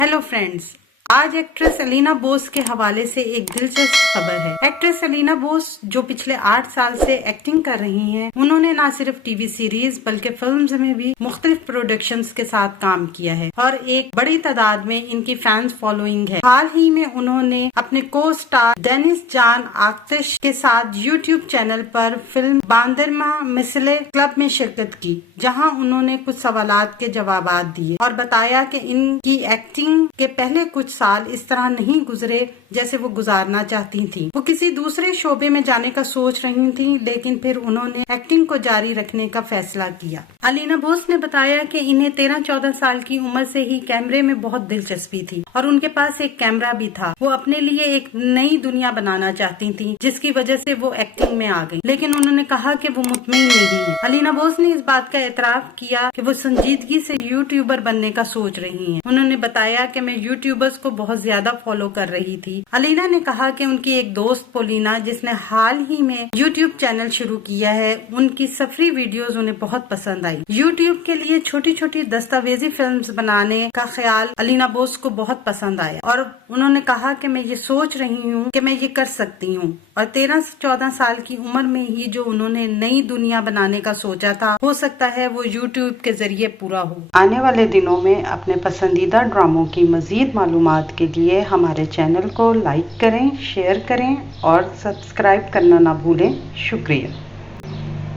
Hello friends, आज actress Alina Bose के हवाले से एक दिलचस्प खबर है। एक्ट्रेस अलीना बोस जो पिछले 8 साल से एक्टिंग कर रही हैं, उन्होंने न सिर्फ टीवी सीरीज बल्कि फिल्म्स में भी मुख्तलिफ प्रोडक्शंस के साथ काम किया है और एक बड़ी तादाद में इनकी फैंस फॉलोइंग है। हाल ही में उन्होंने अपने को स्टार डेनिस जान आतिश के साथ यूट्यूब चैनल पर फिल्म बांदरमा मिसले क्लब में शिरकत की, जहां उन्होंने कुछ सवालात के जवाबात दिए और बताया कि इनकी एक्टिंग के पहले कुछ साल इस तरह नहीं गुजरे जैसे वो गुजारना चाहती थी। वो किसी दूसरे शोबे में जाने का सोच रही थी, लेकिन फिर उन्होंने एक्टिंग को जारी रखने का फैसला किया। अलीना बोस ने बताया कि इन्हें 13-14 साल की उम्र से ही कैमरे में बहुत दिलचस्पी थी और उनके पास एक कैमरा भी था। वो अपने लिए एक नई दुनिया बनाना चाहती थी, जिसकी वजह से वो एक्टिंग में आ गई, लेकिन उन्होंने कहा कि वो मुतमईन नहीं है। अलीना बोस ने इस बात का एतराफ किया कि वो संजीदगी से यूट्यूबर बनने का सोच रही हैं। उन्होंने बताया कि मैं यूट्यूबर्स को बहुत ज्यादा फॉलो कर रही थी। अलीना ने कहा कि उनकी एक दोस्त पोलिना, जिसने हाल ही में यूट्यूब चैनल शुरू किया है, उनकी सफरी वीडियोस उन्हें बहुत पसंद आई। यूट्यूब के लिए छोटी छोटी दस्तावेजी फिल्म्स बनाने का ख्याल अलीना बोस को बहुत पसंद आया और उन्होंने कहा कि मैं ये सोच रही हूँ कि मैं ये कर सकती हूँ। और 13 से 14 साल की उम्र में ही जो उन्होंने नई दुनिया बनाने का सोचा था, हो सकता है वो यूट्यूब के जरिए पूरा हो। आने वाले दिनों में अपने पसंदीदा ड्रामों की मजीद मालूमात के लिए हमारे चैनल को लाइक करें, शेयर करें और सब्सक्राइब करना ना भूलें। शुक्रिया।